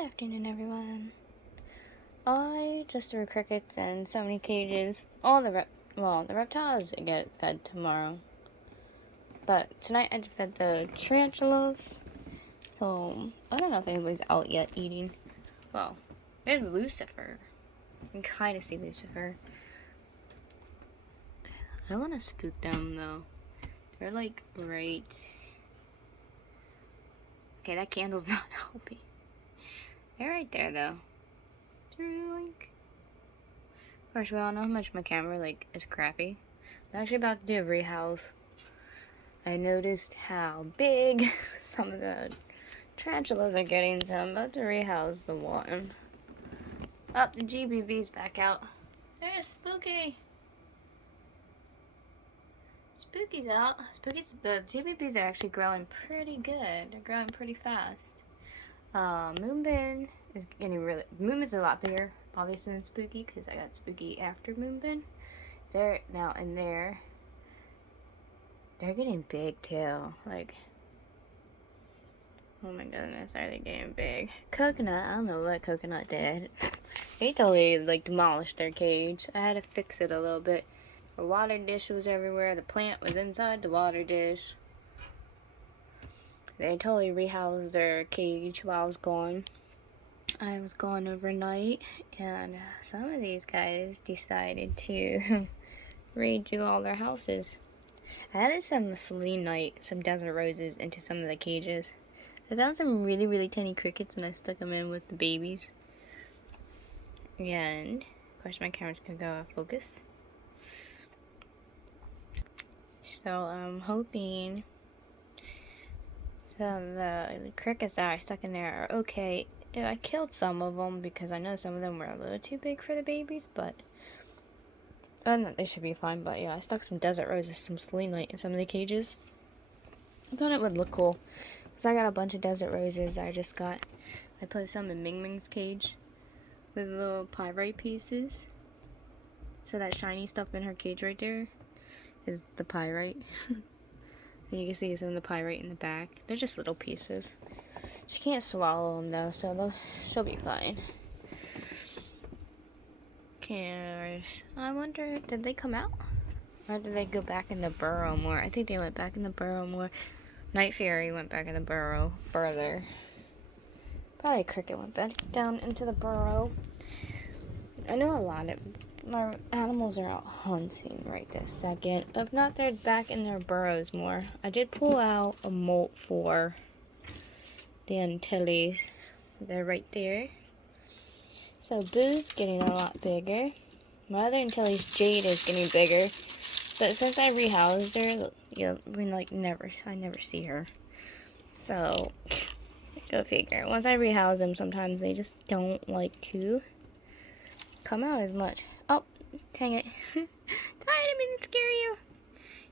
Good afternoon, everyone. I just threw crickets in so many cages. The reptiles get fed tomorrow. But tonight I just fed the tarantulas. So, I don't know if anybody's out yet eating. Well, there's Lucifer. You can kind of see Lucifer. I don't want to spook them, though. They're, like, right... Okay, that candle's not helping. They're right there, though. Of course, we all know how much my camera, is crappy. I'm actually about to do a rehouse. I noticed how big some of the tarantulas are getting, so I'm about to rehouse the one. Oh, the GBB's back out. There's Spooky! Spooky's out. The GBBs are actually growing pretty good. They're growing pretty fast. Moonbin is getting Moonbin's a lot bigger, obviously, than Spooky, because I got Spooky after Moonbin. They're now in there. They're getting big, too. Oh my goodness, are they getting big? Coconut, I don't know what Coconut did. They totally, demolished their cage. I had to fix it a little bit. The water dish was everywhere. The plant was inside the water dish. They totally rehoused their cage while I was gone. I was gone overnight, and some of these guys decided to redo all their houses. I added some selenite, some desert roses, into some of the cages. I found some really, really tiny crickets, and I stuck them in with the babies. And, of course, my camera's gonna go out of focus. So, I'm hoping the crickets that are stuck in there are okay. I killed some of them because I know some of them were a little too big for the babies, but they should be fine. But yeah, I stuck some desert roses, some selenite in some of the cages. I thought it would look cool because I got a bunch of desert roses. I put some in Ming Ming's cage with little pyrite pieces. So that shiny stuff in her cage right there is the pyrite. And you can see some of the pyrite in the back. They're just little pieces. She can't swallow them though, so she'll be fine. I wonder, did they come out? Or did they go back in the burrow more? I think they went back in the burrow more. Night Fairy went back in the burrow further. Probably a cricket went back down into the burrow. I know a lot of my animals are out hunting right this second. If not, they're back in their burrows more. I did pull out a molt for the Antilles. They're right there. So Boo's getting a lot bigger. My other Antilles, Jade, is getting bigger. But since I rehoused her, I never see her. So, go figure. Once I rehouse them, sometimes they just don't like to come out as much. Oh, dang it. Sorry, I didn't mean to scare you.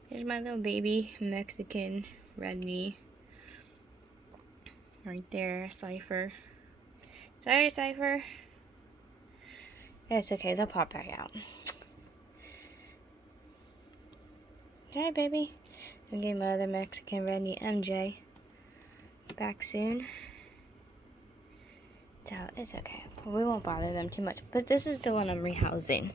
Here's my little baby Mexican red knee. Right there, Cypher. Sorry, Cypher. It's okay, they'll pop back out. Alright, baby. I'll get my other Mexican red knee, MJ, back soon. So, it's okay. We won't bother them too much. But this is the one I'm rehousing.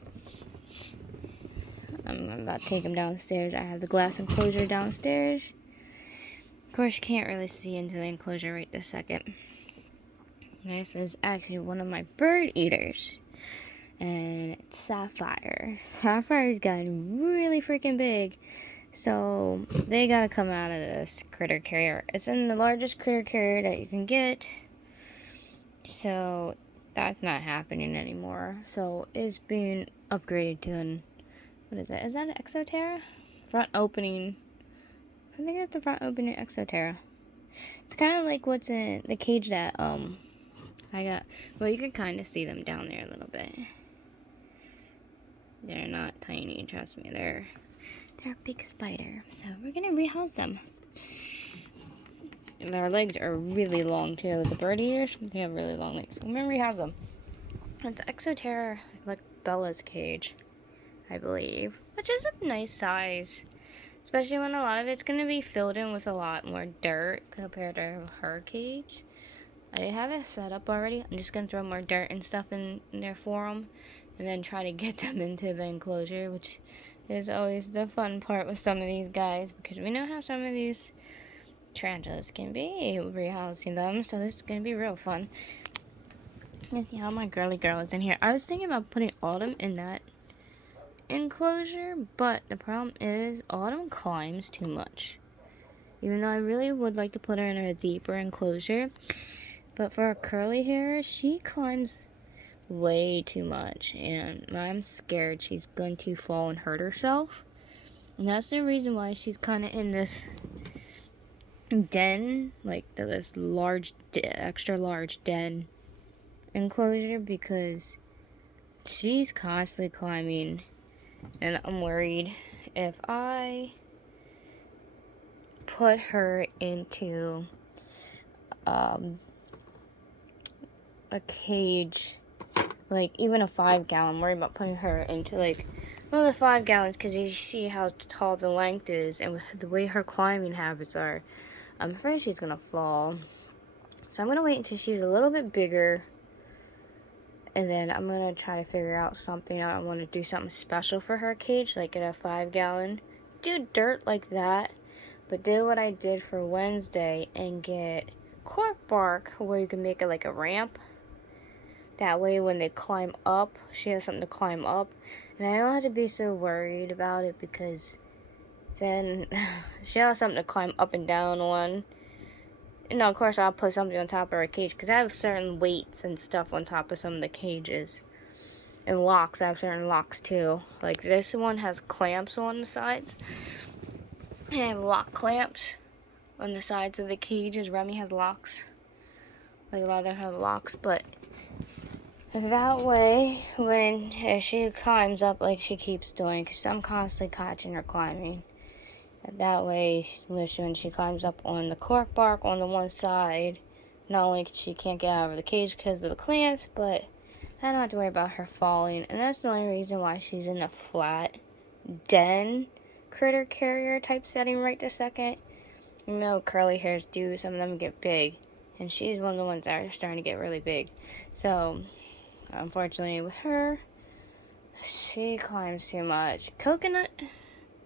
I'm about to take him downstairs. I have the glass enclosure downstairs. Of course, you can't really see into the enclosure right this second. This is actually one of my bird eaters. And it's Sapphire. Sapphire's gotten really freaking big. So, they gotta come out of this critter carrier. It's in the largest critter carrier that you can get. So, that's not happening anymore. So, it's being upgraded to an... What is it? Is that an Exoterra? Front opening... I think that's a front opening Exoterra. It's kind of like what's in the cage that, I got. Well, you can kind of see them down there a little bit. They're not tiny, trust me. They're a big spider. So, we're gonna rehouse them. And their legs are really long, too. The bird eaters, they have really long legs. So, I'm gonna rehouse them. It's Exoterra, like Bella's cage, I believe. Which is a nice size. Especially when a lot of it's going to be filled in with a lot more dirt compared to her cage. I have it set up already. I'm just going to throw more dirt and stuff in there for them. And then try to get them into the enclosure, which is always the fun part with some of these guys. Because we know how some of these tarantulas can be rehousing them. So this is going to be real fun. Let's see how my girly girl is in here. I was thinking about putting Autumn in that enclosure. But the problem is Autumn climbs too much. Even though I really would like to put her in a deeper enclosure. But for her curly hair, she climbs way too much. And I'm scared she's going to fall and hurt herself. And that's the reason why she's kind of in this den. Like this large, extra large den enclosure. Because she's constantly climbing. And I'm worried if I put her into a cage, like even a 5-gallon. I'm worried about putting her into like one of the 5 gallons because you see how tall the length is and with the way her climbing habits are. I'm afraid she's gonna fall. So I'm gonna wait until she's a little bit bigger, and then I'm gonna try to figure out something. I want to do something special for her cage, like in a 5-gallon. Do dirt like that, but do what I did for Wednesday and get cork bark where you can make it like a ramp. That way when they climb up, she has something to climb up. And I don't have to be so worried about it because then she has something to climb up and down on. And of course I'll put something on top of her cage because I have certain weights and stuff on top of some of the cages. And locks, I have certain locks too. Like this one has clamps on the sides. And I have lock clamps on the sides of the cages. Remy has locks. Like a lot of them have locks, but that way, when she climbs up like she keeps doing, because I'm constantly catching her climbing. That way, when she climbs up on the cork bark on the one side, not only she can't get out of the cage because of the clamps, but I don't have to worry about her falling. And that's the only reason why she's in a flat den critter carrier type setting right this second. You know, curly hairs do, some of them get big. And she's one of the ones that are starting to get really big. So unfortunately with her, she climbs too much. Coconut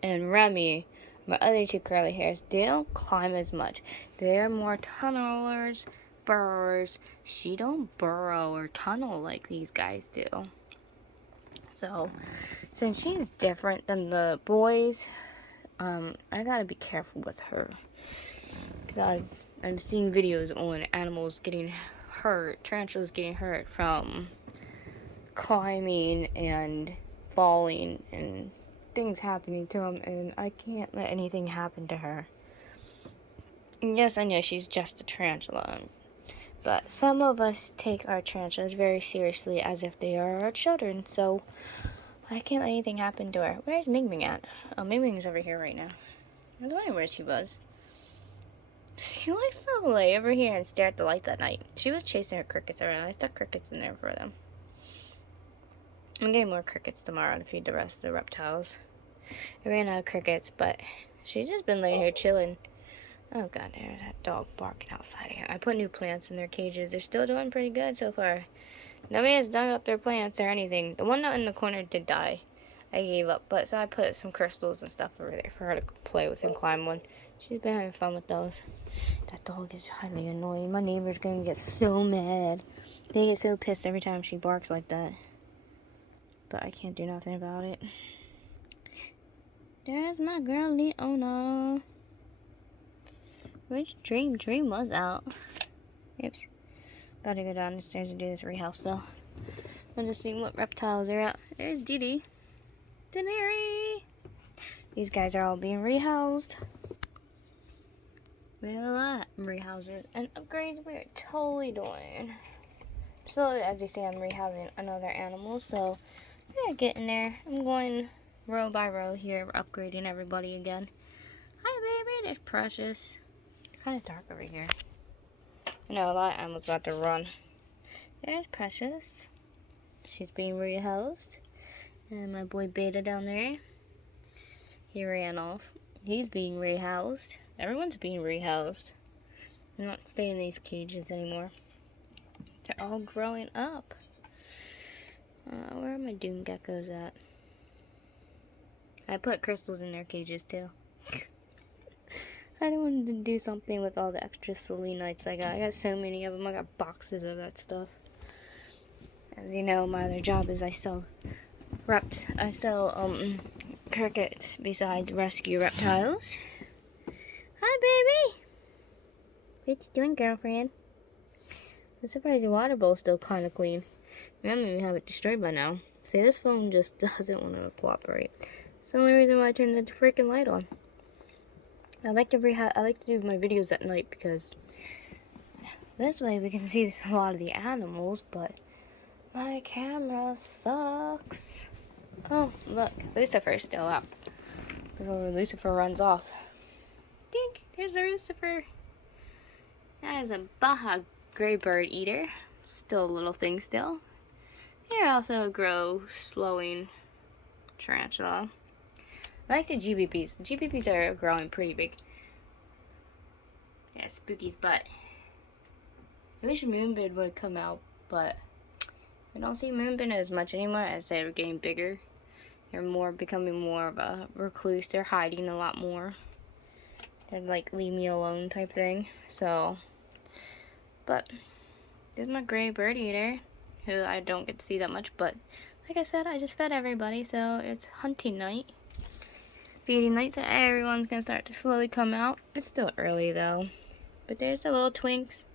and Remy, my other 2 curly hairs, they don't climb as much. They're more tunnelers, burrowers. She don't burrow or tunnel like these guys do. So since she's different than the boys, I gotta be careful with her. Because I've seen videos on animals getting hurt, tarantulas getting hurt from climbing and falling and things happening to them, and I can't let anything happen to her. And yes, I know she's just a tarantula, but some of us take our tarantulas very seriously as if they are our children, so I can't let anything happen to her. Where's Ming Ming at? Oh, Ming Ming's over here right now. I was wondering where she was. She likes to lay over here and stare at the lights at night. She was chasing her crickets around. I stuck crickets in there for them. I'm getting more crickets tomorrow to feed the rest of the reptiles. I ran out of crickets, but she's just been laying here chilling. Oh god, there's that dog barking outside again. I put new plants in their cages. They're still doing pretty good so far. Nobody has dug up their plants or anything. The one out in the corner did die. I gave up, but so I put some crystals and stuff over there for her to play with and climb on. She's been having fun with those. That dog is highly annoying. My neighbor's gonna get so mad. They get so pissed every time she barks like that. But I can't do nothing about it. There's my girl Leona. Which Dream? Dream was out. Oops. About to go down the stairs and do this rehouse though. I'm just seeing what reptiles are out. There's Dee Dee. Daenerys. These guys are all being rehoused. We have a lot of rehouses and upgrades we're totally doing. So as you see, I'm rehousing another animal, so we're getting there. I'm going row by row here, upgrading everybody again. Hi baby, there's Precious. It's kind of dark over here. I know a lot of animals about to run. There's Precious. She's being rehoused. And my boy Beta down there. He ran off. He's being rehoused. Everyone's being rehoused. I'm not staying in these cages anymore. They're all growing up. Where are my dune geckos at? I put crystals in their cages too. I wanted to do something with all the extra selenites I got. I got so many of them. I got boxes of that stuff. As you know, my other job is I sell crickets besides rescue reptiles. Hi, baby. What you doing, girlfriend? I'm surprised your water bowl's still kind of clean. I may have it destroyed by now. See, this phone just doesn't want to cooperate. It's the only reason why I turned the freaking light on. I like to do my videos at night because this way we can see a lot of the animals, but my camera sucks. Oh, look, Lucifer's still up. Before Lucifer runs off. Dink, there's the Lucifer. That is a Baja gray bird eater. Still a little thing still. Here also a grow slowing tarantula. I like the GBPs. The GBPs are growing pretty big. Yeah, Spooky's butt. I wish Moonbin would come out, but I don't see Moonbin as much anymore as they're getting bigger. They're becoming more of a recluse. They're hiding a lot more. They're like, leave me alone type thing. So, but this is my gray bird eater, who I don't get to see that much, but like I said, I just fed everybody, so it's hunting night. Feeding night, so everyone's gonna start to slowly come out. It's still early though. But there's the little twinks.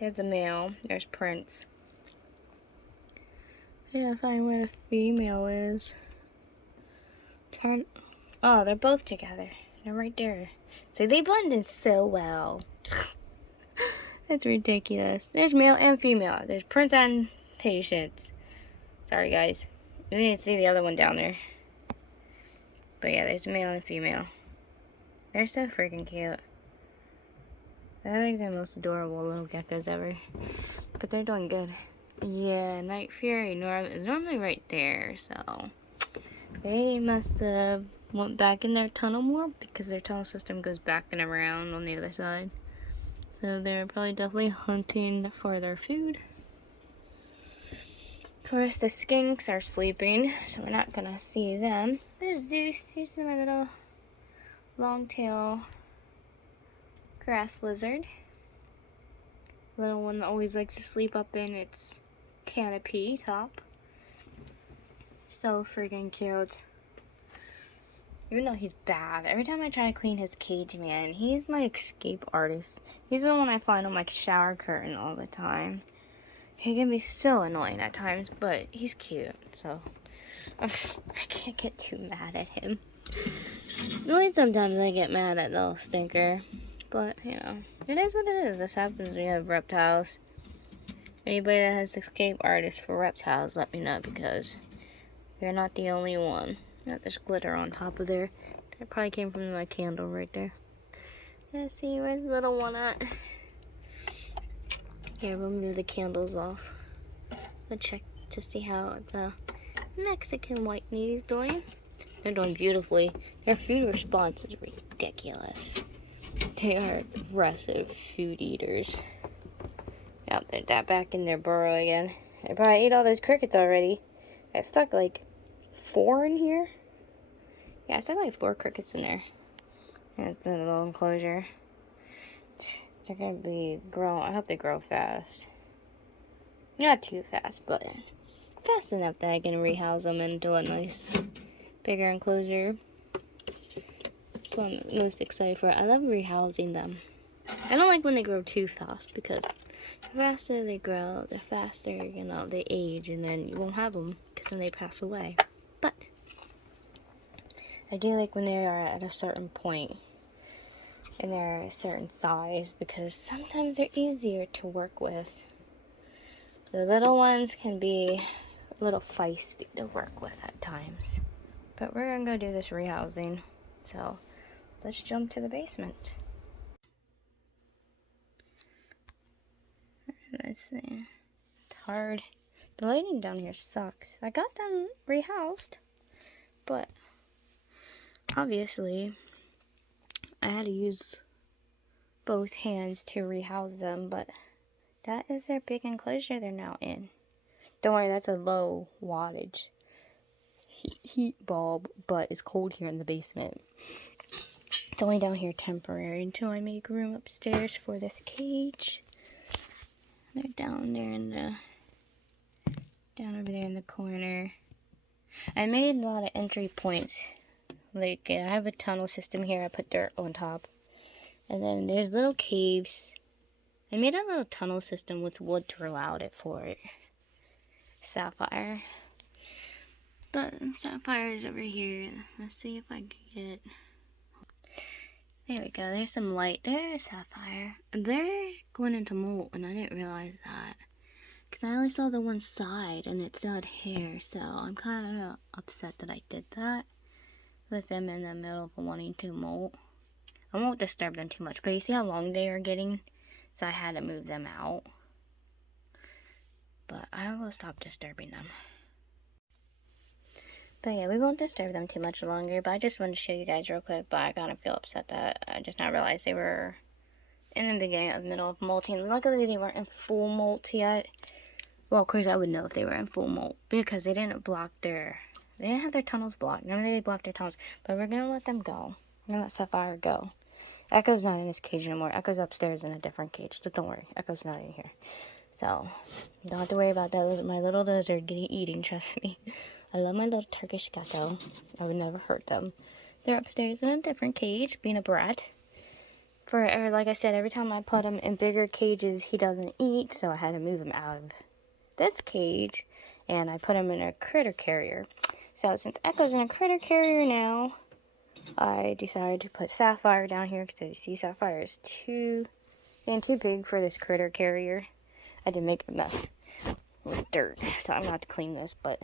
There's a male. There's Prince. Yeah, find where the female is. Oh, they're both together. They're right there. So they blend in so well. It's ridiculous. There's male and female. There's Prince and Patience. Sorry, guys. You didn't see the other one down there. But yeah, there's male and female. They're so freaking cute. I think they're the most adorable little geckos ever. But they're doing good. Yeah, Night Fury is normally right there, so they must have went back in their tunnel more because their tunnel system goes back and around on the other side. So they're probably definitely hunting for their food. Of course, the skinks are sleeping, so we're not gonna see them. There's Zeus. Here's my little long-tail grass lizard. Little one that always likes to sleep up in its canopy top. So freaking cute. Even though he's bad, every time I try to clean his cage, man, he's my escape artist. He's the one I find on my shower curtain all the time. He can be so annoying at times, but he's cute, so I can't get too mad at him. Only sometimes I get mad at the little stinker, but you know, it is what it is. This happens when you have reptiles. Anybody that has escape artists for reptiles, let me know, because you're not the only one. Got this glitter on top of there. That probably came from my candle right there. Let's see, where's the little one at? Here, we'll move the candles off. Let's check to see how the Mexican white lady's doing. They're doing beautifully. Their food response is ridiculous. They are aggressive food eaters. Yep, they're back in their burrow again. I probably ate all those crickets already. I stuck like 4 in here. Yeah, I stuck like 4 crickets in there. And it's in a little enclosure. They're gonna be growing. I hope they grow fast. Not too fast, but fast enough that I can rehouse them into a nice bigger enclosure. That's what I'm most excited for. I love rehousing them. I don't like when they grow too fast, because the faster they grow, the faster, you know, they age, and then you won't have them because then they pass away. But I do like when they are at a certain point and they're a certain size, because sometimes they're easier to work with. The little ones can be a little feisty to work with at times. But we're gonna go do this rehousing. So let's jump to the basement. Let's see. It's hard. The lighting down here sucks. I got them rehoused, but obviously I had to use both hands to rehouse them, but that is their big enclosure they're now in. Don't worry, that's a low wattage heat bulb, but it's cold here in the basement. It's only down here temporary until I make room upstairs for this cage. They're down there down over there in the corner. I made a lot of entry points. Like, I have a tunnel system here. I put dirt on top. And then there's little caves. I made a little tunnel system with wood throughout it for it. Sapphire. But Sapphire's over here. Let's see if I can get... There we go. There's some light. There's Sapphire. They're going into molt, and I didn't realize that. Because I only saw the one side, and it still had hair. So I'm kind of upset that I did that. With them in the middle of wanting to molt. I won't disturb them too much. But you see how long they are getting? So I had to move them out. But I will stop disturbing them. But yeah, we won't disturb them too much longer. But I just wanted to show you guys real quick. But I kind of feel upset that I just not realized they were in the beginning of middle of molting. Luckily, they weren't in full molt yet. Well, of course, I would know if they were in full molt. Because they didn't block their... They didn't have their tunnels blocked. None of they blocked their tunnels. But we're going to let them go. We're going to let Sapphire go. Echo's not in this cage anymore. Echo's upstairs in a different cage. So don't worry. Echo's not in here. So, you don't have to worry about that. My little lizard getting eating, trust me. I love my little Turkish gecko. I would never hurt them. They're upstairs in a different cage, being a brat. Like I said, every time I put him in bigger cages, he doesn't eat. So I had to move him out of this cage. And I put him in a critter carrier. So since Echo's in a critter carrier now, I decided to put Sapphire down here. Because you see, Sapphire is getting too big for this critter carrier. I did make a mess with dirt, so I'm going to have to clean this, but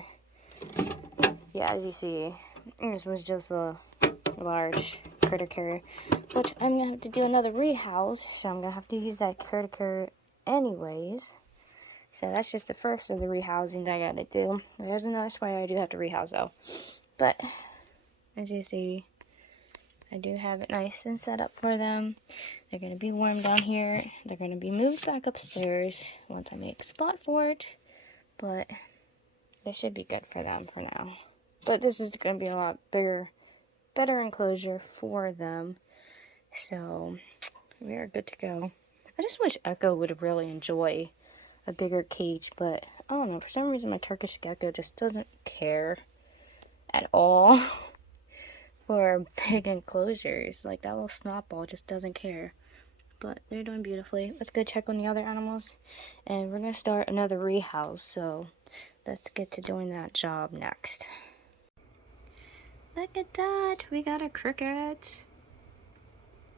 yeah, as you see, this was just a large critter carrier, which I'm going to have to do another rehouse, so I'm going to have to use that critter carrier anyways. So that's just the first of the rehousing I got to do. There's another spot I do have to rehouse though, but as you see, I do have it nice and set up for them. They're going to be warm down here. They're going to be moved back upstairs once I make a spot for it. But this should be good for them for now. But this is going to be a lot bigger, better enclosure for them. So we are good to go. I just wish Echo would really enjoy a bigger cage. But I don't know. For some reason, my Turkish gecko just doesn't care at all. For big enclosures. Like, that little snot ball just doesn't care. But they're doing beautifully. Let's go check on the other animals. And we're going to start another rehouse. So, let's get to doing that job next. Look at that. We got a cricket.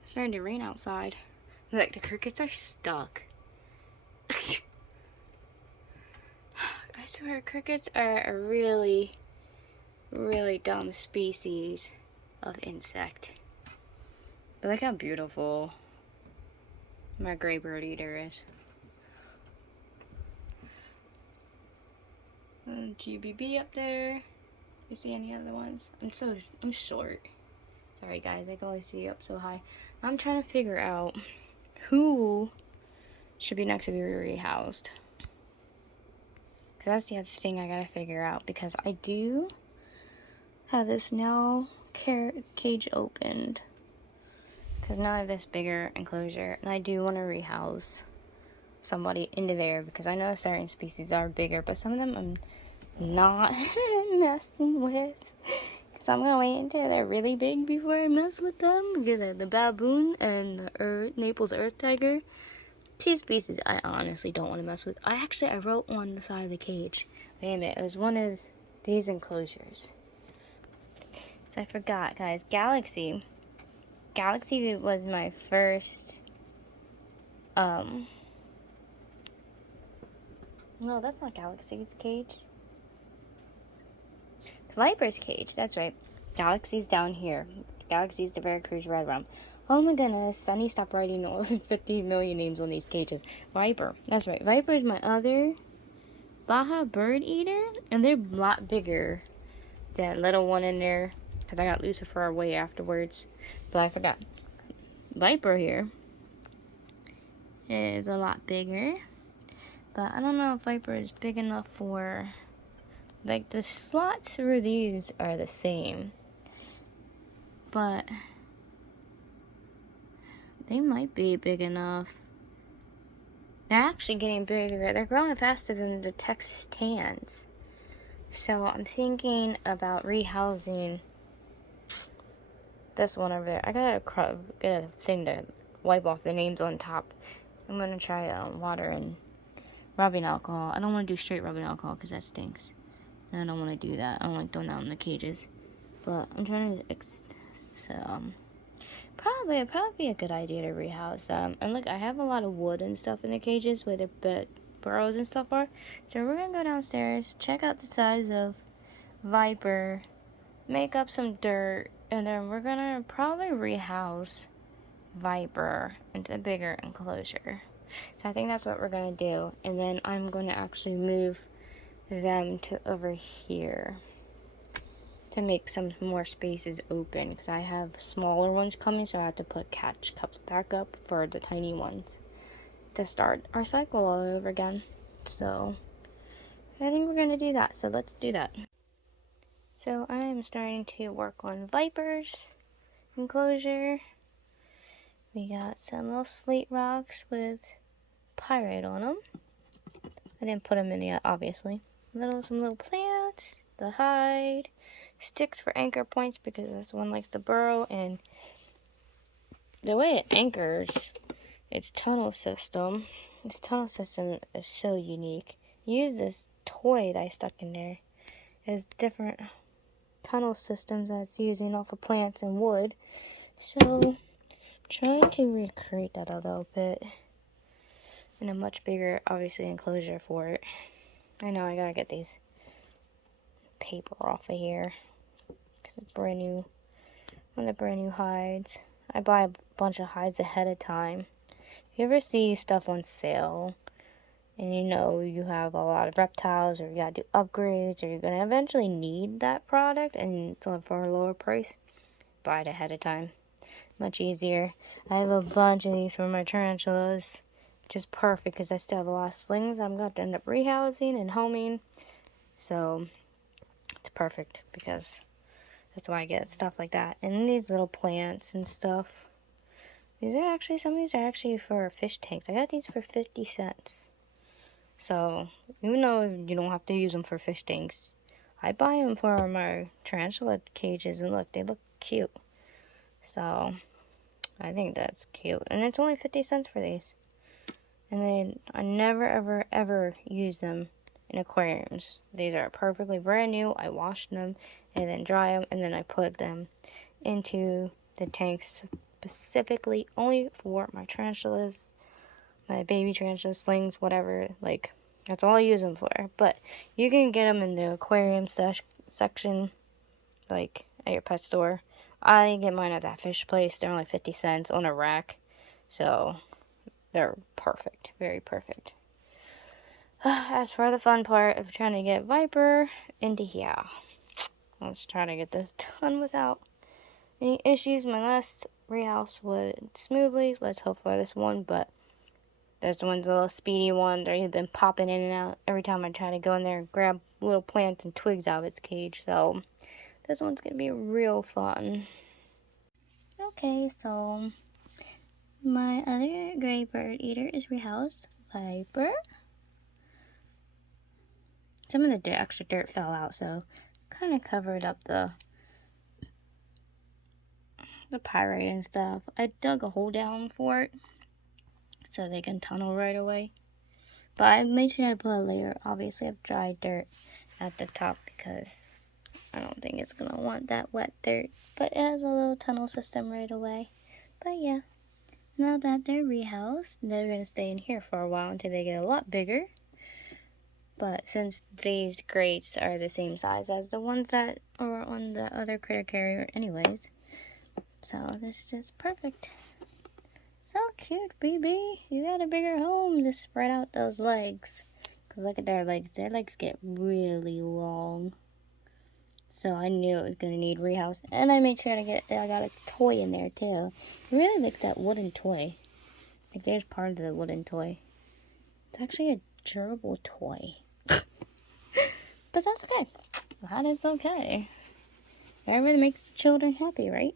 It's starting to rain outside. Look, the crickets are stuck. I swear, crickets are a really, really dumb species of insect. But look how beautiful my gray bird eater is. And GBB up there. You see any other ones? I'm short. Sorry guys, I can only see up so high. I'm trying to figure out who should be next to be rehoused. Cause that's the other thing I gotta figure out, because I do have this now cage opened. Because now I have this bigger enclosure, and I do want to rehouse somebody into there, because I know certain species are bigger, but some of them I'm not messing with. Because I'm going to wait until they're really big before I mess with them. Because the baboon and the Naples earth tiger, two species I honestly don't want to mess with. I wrote on the side of the cage. Wait a minute, it was one of these enclosures. So I forgot, guys. Galaxy was my first, no, that's not Galaxy's cage. It's Viper's cage, that's right. Galaxy's down here. Galaxy's the Veracruz Red Rum. Oh my goodness, Sunny, stop writing all 50 million names on these cages. Viper, that's right. Viper is my other Baja bird eater, and they're a lot bigger than little one in there. Because I got Lucifer away afterwards. But I forgot. Viper here is a lot bigger. But I don't know if Viper is big enough for, like, the slots through these are the same, but they might be big enough. They're actually getting bigger. They're growing faster than the Texas tans. So I'm thinking about rehousing this one over there. I gotta get a thing to wipe off the names on top. I'm gonna try water and rubbing alcohol. I don't want to do straight rubbing alcohol because that stinks. And I don't want to do that. I don't like doing that in the cages. But I'm trying to probably be a good idea to rehouse them. And look, I have a lot of wood and stuff in the cages where the burrows and stuff are. So we're gonna go downstairs, check out the size of Viper, make up some dirt, and then we're gonna probably rehouse Viper into a bigger enclosure. So I think that's what we're gonna do. And then I'm gonna actually move them to over here to make some more spaces open, because I have smaller ones coming, so I have to put catch cups back up for the tiny ones to start our cycle all over again. So I think we're gonna do that. So let's do that. So I am starting to work on Viper's enclosure. We got some little slate rocks with pyrite on them. I didn't put them in yet, obviously. Some little plants, the hide, sticks for anchor points because this one likes to burrow, and the way it anchors its tunnel system is so unique. Use this toy that I stuck in there. It has different tunnel systems that it's using off of plants and wood. So trying to recreate that a little bit in a much bigger, obviously, enclosure for it. I know I gotta get these paper off of here because it's brand new. One of the brand new hides. I buy a bunch of hides ahead of time. If you ever see stuff on sale and you know you have a lot of reptiles, or you gotta do upgrades, or you're gonna eventually need that product and it's on for a lower price, buy it ahead of time. Much easier. I have a bunch of these for my tarantulas, which is perfect because I still have a lot of slings I'm going to end up rehousing and homing. So it's perfect because that's why I get stuff like that. And these little plants and stuff. Some of these are actually for fish tanks. I got these for 50 cents. So even though you don't have to use them for fish tanks, I buy them for my tarantula cages, and look, they look cute. So I think that's cute. And it's only 50 cents for these. And then I never, ever, ever use them in aquariums. These are perfectly brand new. I wash them and then dry them, and then I put them into the tanks specifically only for my tarantulas, my baby tarantula slings, whatever. Like, that's all I use them for. But you can get them in the aquarium section, like at your pet store. I get mine at that fish place. They're only 50 cents on a rack. So they're perfect. Very perfect. As for the fun part of trying to get Viper into here. Let's try to get this done without any issues. My last rehouse went smoothly. Let's hope for this one, but this one's a little speedy one. They've been popping in and out every time I try to go in there and grab little plants and twigs out of its cage. So this one's going to be real fun. Okay, so my other gray bird eater is rehoused. Viper. Some of the extra dirt fell out, so kind of covered up the pyrite and stuff. I dug a hole down for it so they can tunnel right away. But I made sure to put a layer, obviously, of dry dirt at the top because I don't think it's going to want that wet dirt. But it has a little tunnel system right away. But yeah, now that they're rehoused, they're going to stay in here for a while until they get a lot bigger. But since these grates are the same size as the ones that are on the other critter carrier anyways, so this is just perfect. So cute, baby. You got a bigger home to spread out those legs. Because look at their legs. Their legs get really long. So I knew it was going to need rehouse. And I made sure I got a toy in there too. I really like that wooden toy. Like, there's part of the wooden toy. It's actually a gerbil toy. But that's okay. That is okay. Whatever makes the children happy, right?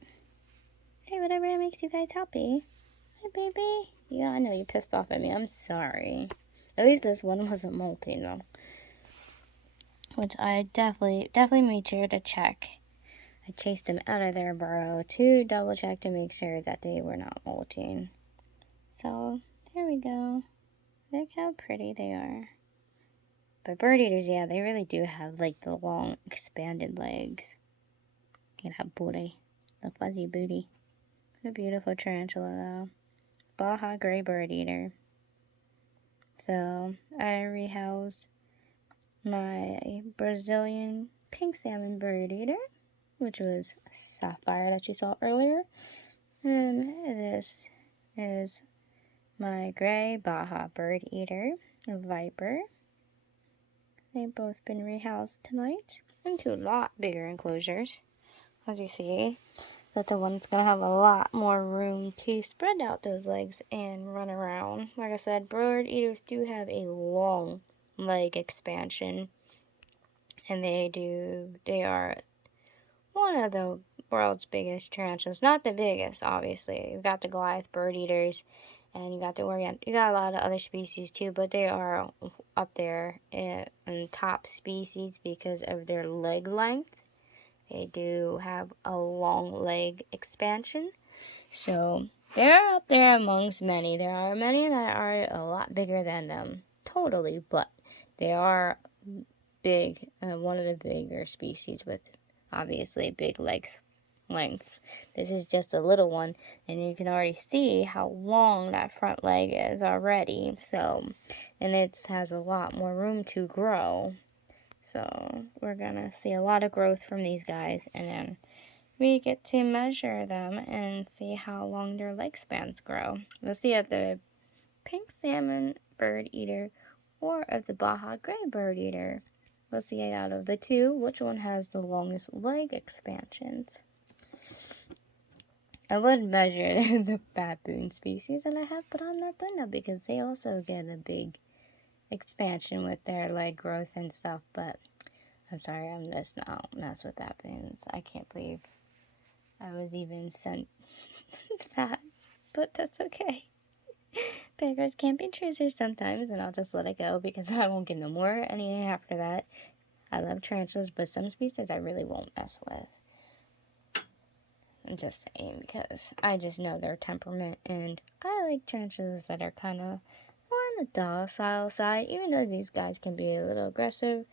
Hey, whatever makes you guys happy. Hey, baby. Yeah, I know you're pissed off at me. I'm sorry. At least this one wasn't molting, though. Which I definitely made sure to check. I chased them out of their burrow to double check to make sure that they were not molting. So, there we go. Look how pretty they are. But bird eaters, yeah, they really do have like the long expanded legs. And that booty. The fuzzy booty. What a beautiful tarantula though. Baja gray bird eater. So I rehoused my Brazilian pink salmon bird eater, which was Sapphire that you saw earlier. And this is my gray Baja bird eater, Viper. They've both been rehoused tonight into a lot bigger enclosures. As you see, that the one's gonna have a lot more room to spread out those legs and run around. Like I said, bird eaters do have a long leg expansion, and they are one of the world's biggest tarantulas. Not the biggest, obviously. You've got the Goliath bird eaters, and you got the Orient. You got a lot of other species too, but they are up there in top species because of their leg length. They do have a long leg expansion, so they're up there amongst many. There are many that are a lot bigger than them, totally, but they are big. One of the bigger species with obviously big lengths. This is just a little one, and you can already see how long that front leg is already. So, and it has a lot more room to grow. So we're gonna see a lot of growth from these guys, and then we get to measure them and see how long their leg spans grow. We'll see if the pink salmon bird eater or of the Baja gray bird eater. We'll see out of the two which one has the longest leg expansions. I would measure the baboon species that I have, but I'm not doing that because they also get a big expansion with their leg growth and stuff. But I'm sorry, I'm just not mess with baboons. I can't believe I was even sent that, but that's okay. Beggars can't be choosers sometimes, and I'll just let it go because I won't get no more any after that. I love tarantulas, but some species I really won't mess with. I'm just saying because I just know their temperament, and I like tarantulas that are kind of more on the docile side, even though these guys can be a little aggressive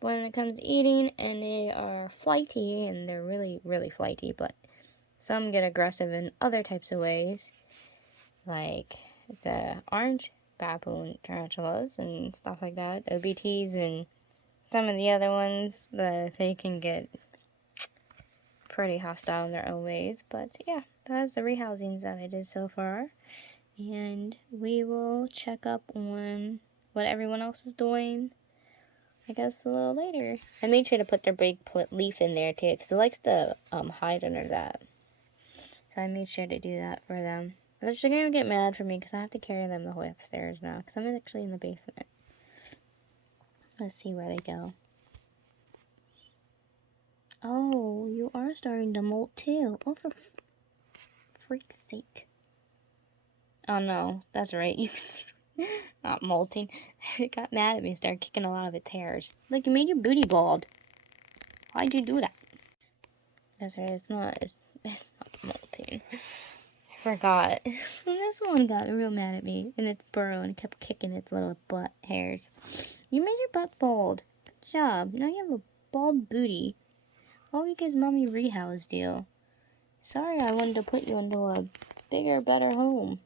when it comes to eating, and they are flighty, and they're really, really flighty, but some get aggressive in other types of ways, like the orange baboon tarantulas and stuff like that, OBTs, and some of the other ones that they can get pretty hostile in their own ways. But yeah, that's the rehousings that I did so far, and we will check up on what everyone else is doing, I guess, a little later. I made sure to put their big leaf in there too, because it likes to hide under that. So I made sure to do that for them. They're going to get mad for me because I have to carry them the whole way upstairs now, because I'm actually in the basement. Let's see where they go. Oh, you are starting to molt too. Oh, for freak's sake. Oh no, that's right. You not molting. It got mad at me and started kicking a lot of its hairs. Look, you made your booty bald. Why'd you do that? That's right, it's not molting. I forgot. This one got real mad at me in its burrow and it kept kicking its little butt hairs. You made your butt bald. Good job. Now you have a bald booty. All because Mommy rehoused you. Sorry I wanted to put you into a bigger, better home.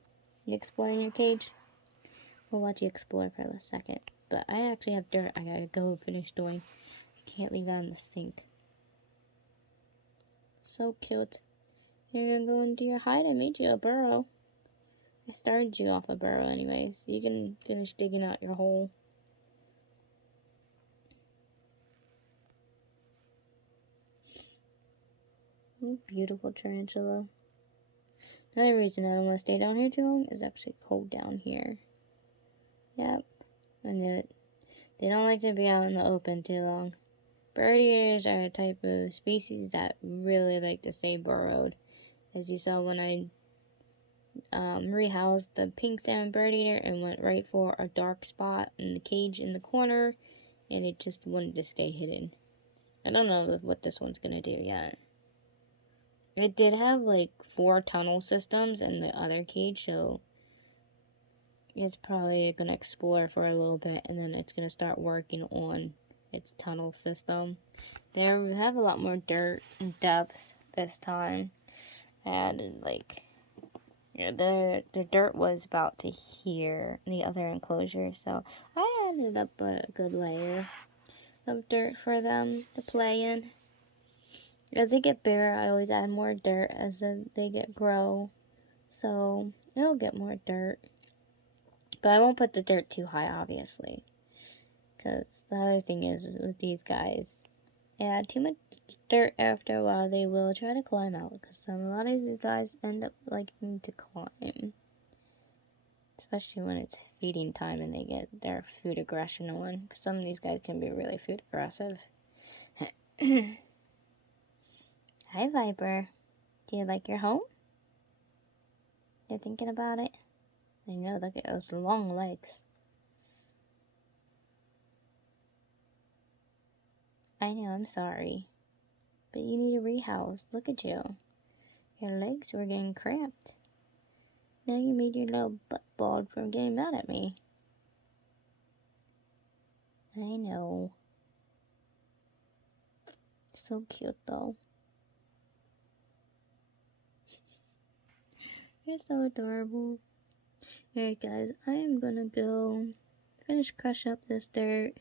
You exploring your cage? We'll watch you explore for a second. But I actually have dirt I gotta go finish doing. I can't leave that in the sink. So cute. You're gonna go into your hide. I made you a burrow. I started you off a burrow anyway, so you can finish digging out your hole. Oh, beautiful tarantula. Another reason I don't want to stay down here too long is actually cold down here. Yep. I knew it. They don't like to be out in the open too long. Birdeaters are a type of species that really like to stay burrowed. As you saw when I rehoused the pink salmon birdeater and went right for a dark spot in the cage in the corner, and it just wanted to stay hidden. I don't know what this one's gonna do yet. It did have like 4 tunnel systems in the other cage, so it's probably gonna explore for a little bit and then it's gonna start working on its tunnel system. They have a lot more dirt and depth this time. I added like, yeah, the dirt was about to here in the other enclosure, so I added up a good layer of dirt for them to play in. As they get bigger, I always add more dirt as they grow, so it'll get more dirt. But I won't put the dirt too high, obviously, because the other thing is with these guys, add too much dirt after a while, they will try to climb out, because a lot of these guys end up liking to climb, especially when it's feeding time and they get their food aggression on, because some of these guys can be really food aggressive. Hi, Viper. Do you like your home? You're thinking about it? I know, look at those long legs. I know, I'm sorry. But you need a rehouse. Look at you. Your legs were getting cramped. Now you made your little butt bald from getting mad at me. I know. So cute though. You're so adorable. Alright guys, I am gonna go crush up this dirt.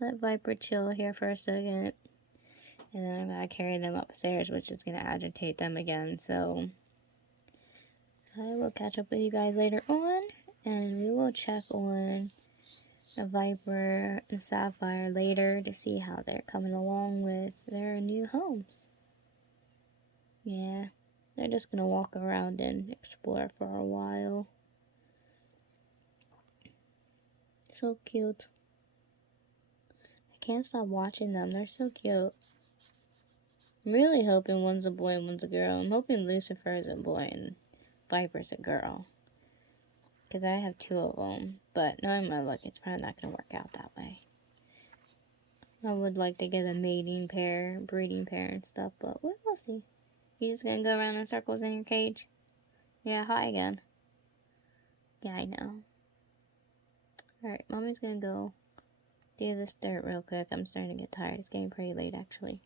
Let Viper chill here for a second. And then I'm gonna carry them upstairs, which is gonna agitate them again, so I will catch up with you guys later on, and we will check on the Viper and Sapphire later to see how they're coming along with their new homes. Yeah, they're just gonna walk around and explore for a while. So cute. I can't stop watching them. They're so cute. I'm really hoping one's a boy and one's a girl. I'm hoping Lucifer is a boy and Viper's a girl. Because I have 2 of them. But knowing my luck, it's probably not going to work out that way. I would like to get a mating pair, breeding pair and stuff, but we'll see. You just going to go around in circles in your cage? Yeah, hi again. Yeah, I know. Alright, Mommy's going to go do this dirt real quick. I'm starting to get tired. It's getting pretty late, actually.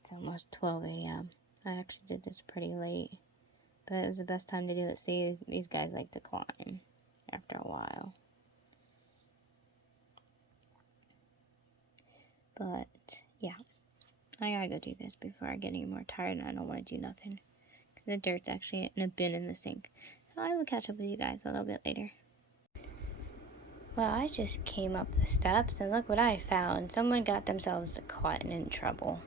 It's almost 12 a.m. I actually did this pretty late. But it was the best time to do it. See, these guys like to climb after a while. But, yeah. I gotta go do this before I get any more tired and I don't want to do nothing. Because the dirt's actually in a bin in the sink. So I will catch up with you guys a little bit later. Well, I just came up the steps and look what I found. Someone got themselves caught and in trouble.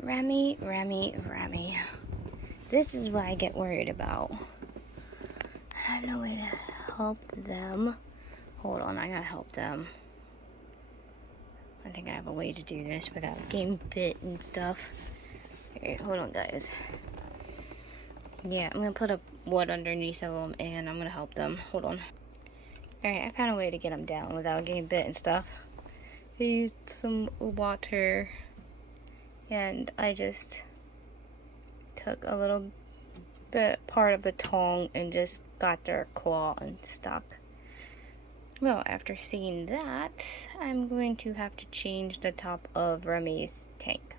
Remy. This is what I get worried about. I have no way to help them. Hold on, I gotta help them. I think I have a way to do this without getting bit and stuff. Alright, hold on guys. Yeah, I'm gonna put a wood underneath of them and I'm gonna help them. Hold on. Alright, I found a way to get them down without getting bit and stuff. I used some water and I just took a little bit part of the tongue and just got their claw and stuck. Well, after seeing that, I'm going to have to change the top of Remy's tank.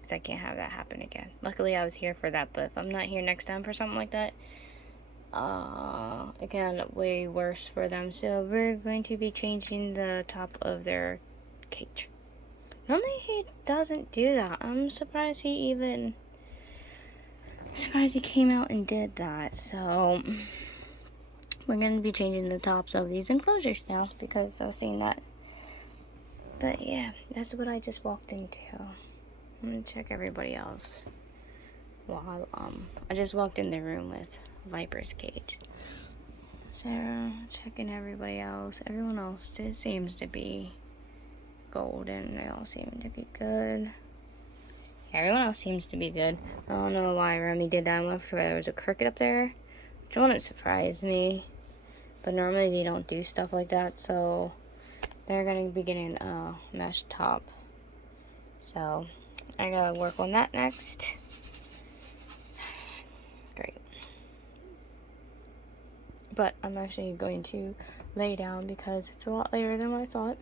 Because I can't have that happen again. Luckily, I was here for that, but if I'm not here next time for something like that, it can end up way worse for them. So we're going to be changing the top of their cage. Normally, he doesn't do that. I'm surprised he came out and did that. So we're going to be changing the tops of these enclosures now because I was seeing that. But yeah, that's what I just walked into. I'm going to check everybody else. While I just walked in the room with Viper's cage. Sarah, checking everybody else. Everyone else seems to be golden. They all seem to be good. Everyone else seems to be good. I don't know why Remy did that. I'm not sure there was a cricket up there, which wouldn't surprise me. But normally they don't do stuff like that, so they're going to be getting a mesh top. So I gotta work on that next. Great. But I'm actually going to lay down because it's a lot later than what I thought.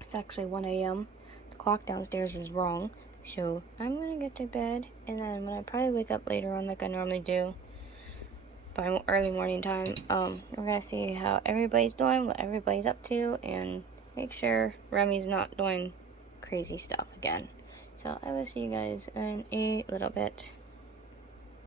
It's actually 1 a.m. The clock downstairs was wrong. So I'm gonna get to bed, and then when I probably wake up later on like I normally do by early morning time, we're gonna see how everybody's doing, what everybody's up to, and make sure Remy's not doing crazy stuff again. So I will see you guys in a little bit.